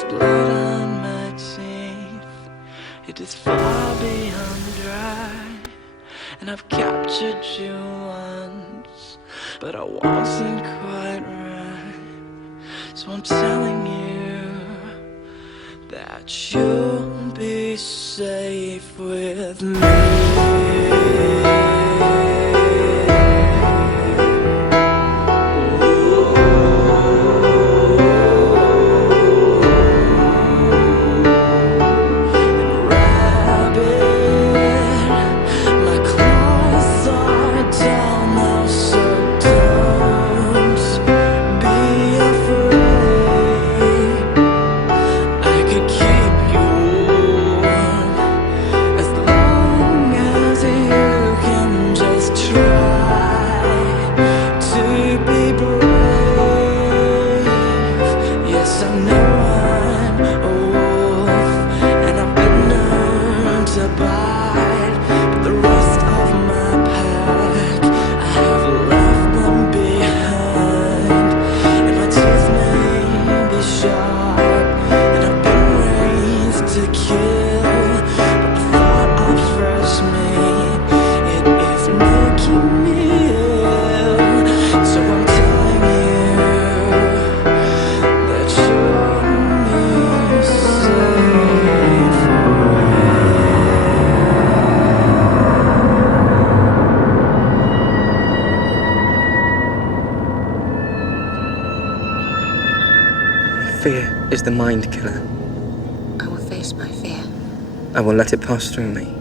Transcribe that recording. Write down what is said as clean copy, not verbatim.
There's blood on my teeth. It is far beyond dry. And I've captured you once, but I wasn't quite right. So I'm telling you that you'll be safe with me. Fear is the mind killer. I will face my fear. I will let it pass through me.